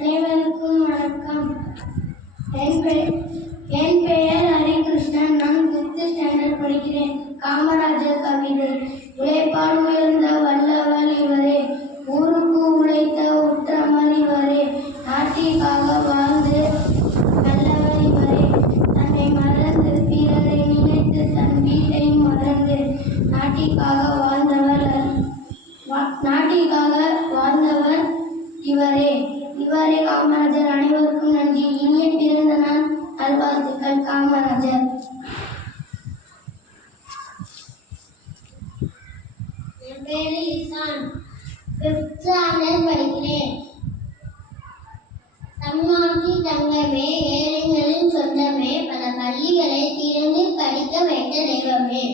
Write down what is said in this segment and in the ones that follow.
அனைவருக்கும் வணக்கம். என் பெயர் ஹரிகிருஷ்ணன். நான் 5th ஸ்டாண்டர்ட் படிக்கிறேன். காமராஜர் கவிதை. உழைப்பால் உயர்ந்த வல்லவர் இவரே, ஊருக்கு உழைத்த உற்றமர் இவரே, நாட்டிற்காக வாழ்ந்து நல்லவர் இவரே, தன்னை மறந்து பிறரை நினைத்து தன் வீட்டை மறந்து நாட்டிற்காக வாழ்ந்தவர் இவரே காமராஜர். அனைவருக்கும் நன்றி. இனிய பிறந்த நாள் நல்வாழ்த்துக்கள். காமராஜர். என் பேரு ஈசான். 5th ஸ்டாண்டர்ட் படிக்கிறேன். தமிழ்நாட்டில் தங்கமே, ஏழைகளின் சொந்தமே, பல பள்ளிகளை திறந்து படிக்க வைத்த தெய்வமே,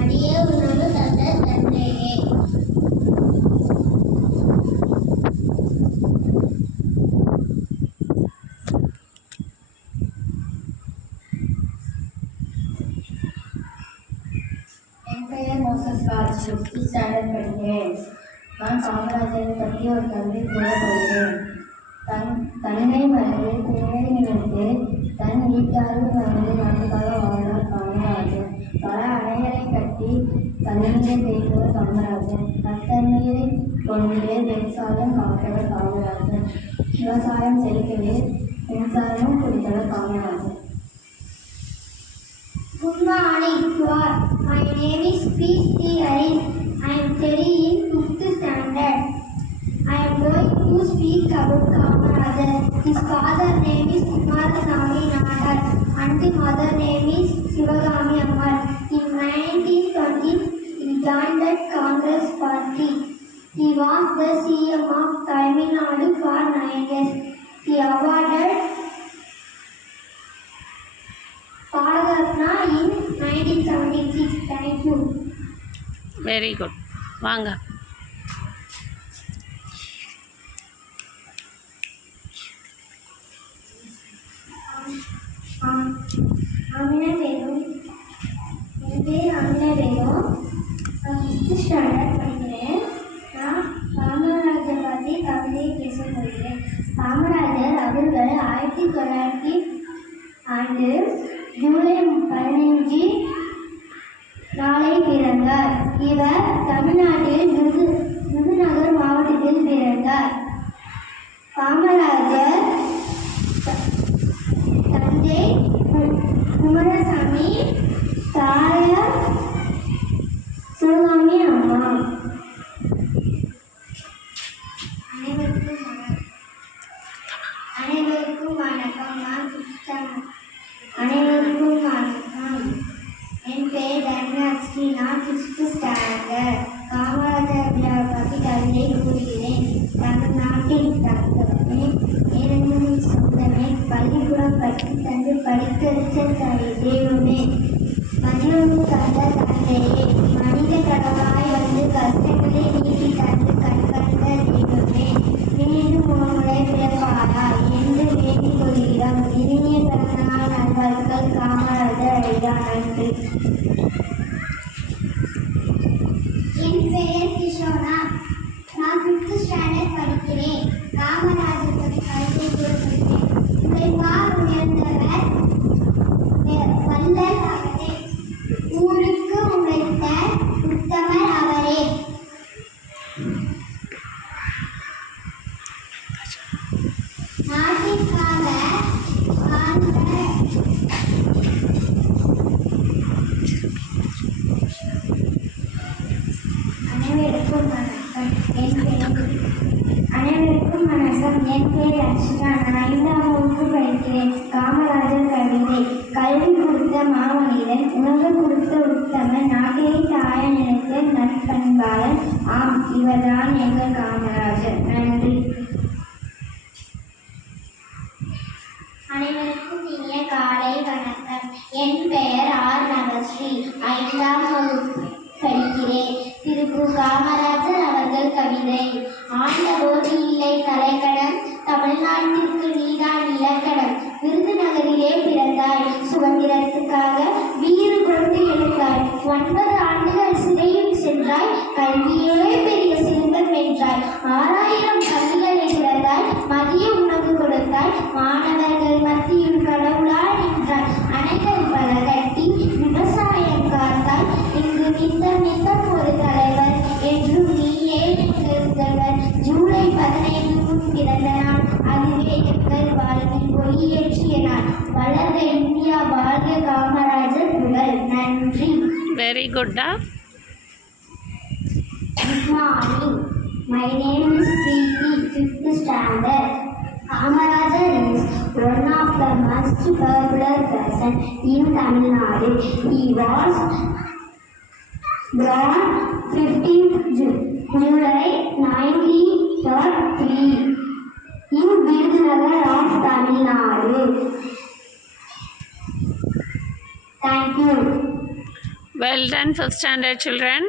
அடிய உணவு தந்த தந்தையே, என் பெயர் மோசஸ் ராஜ். 5th ஸ்டாண்டர்ட் படிக்கிறேன். நான் காமராஜரை பற்றி ஒரு கவிதை கூற போகிறேன். தன்னை மறந்து பிறரை நினைத்து தன் வீட்டாரும் மறந்து நாட்டுக்காக வாழ்ந்தார் காமராஜர். பல அணைகளை கட்டி தண்ணீரை தேய்த்தவர் காமராஜர். தண்ணீரை கொண்டு விவசாயம் காத்தவர் காமராஜர். விவசாயம் செழிக்கவே மின்சாரமும் கொடுத்தவர் Kamarajar. Good morning to all. My name is P.C. Harin. I am studying 5th standard. I am going to speak about Kamarajar. His father name is Kumarasamy Nadar and his mother name is Sivagami Ammal. In 1920, he joined the Congress Party. He was the CM of Tamil Nadu for 9 years. He awarded Bharatna in 1976. Thank you. Very good. வாங்க. Amina Benu. என் பேர் Amina fan. நான் 5th standard படிக்கிறேன். நான் காமராஜர் பற்றி கவிதை பேச போகிறேன். காமராஜர் அவர்கள் 1900 ஆண்டு ஜூலை 15 நாளை பிறந்தார். இவர் தமிழ்நாட்டில் விருதுநகர் மாவட்டத்தில் பிறந்தார். காமராஜர் தந்தை குமாரசாமி, தாயார் சிவகாமி அம்மா. அனைவருக்கும் வணக்கம். அனைவருக்கும் வணக்கம். என் பெயர் தன்யாஸ்ரீ. நான் 5th ஸ்டாண்டர்ட். காமராஜர் பற்றி கவிதை கூறுகிறேன். தமிழ்நாட்டில் தங்கமே, ஏழைகளின் சொந்தமே, பள்ளிக்கூடம் பற்றி தந்து படிக்க வச்ச தெய்வமே, மதியம் தந்த தந்தையே, மனித கடவாய் வந்து கஷ்டங்களை நீக்கி தந்து கண்கண்ட தெய்வமே, மீண்டும் ஒரு முறை பிறப்பாரா என்று வேண்டிக் கொள்கிறோம். இனிய பிறந்தநாள் நல்வாழ்த்துக்கள். காமராஜர் ஐயா. நன்றி. என் பெயர் கிஷோனா. நான் 5th ஸ்டாண்டர்ட் படிக்கிறேன். காமராஜர் பற்றி கவிதை கூறுகிறேன். உழைப்பால் உயர்ந்தவர் வல்லல் அவரே, ஊருக்கு உழைத்த உத்தமர் அவரே, நாட்டிற்காக வாழ்ந்த அனைவருக்கும் வணக்கம். என் பேர் அர்ச்சனா. நான் 5ஆம் வகுப்பு படிக்கிறேன். காமராஜர் கவிதை. கல்வி கொடுத்த மாமனிதன், உணவு கொடுத்த உத்தமன், நாட்டினை தாய நினைத்த நற்பண்பாளன், ஆம் இவர்தான் எங்கள் காமராஜர். நன்றி. அனைவருக்கும் இனிய காலை வணக்கம். என் பெயர் ஆர் நவஸ்ரீ. 5ஆம் வகுப்பு படிக்கிறேன். திரு காமராஜர் அவர்கள் கவிதை. ஆண்டபோது இல்லை தலைக்கடம், தமிழ்நாட்டிற்கு நீதான் இலக்கணம், விருதுநகரிலே பிறந்தாய், சுதந்திரத்துக்காக வீறு கொண்டு எழுந்தாய், 9 ஆண்டுகள் சிறையில் சென்றாய், கல்வியே பெரிய செல்வம் வென்றாய், எங்கள் வாழ்வில் ஒளியேற்றினார். வளர்க இந்தியா, வாழ்க காமராஜர் புகழ். நன்றி. Very Gutta. Good morning. My name is Preeti, 5th standard. Kamarajar is one of the most popular person in Tamil Nadu. He was born 15th July 1903 in Virudhunagar of Tamil Nadu. Thank you. Well done, 5th standard children.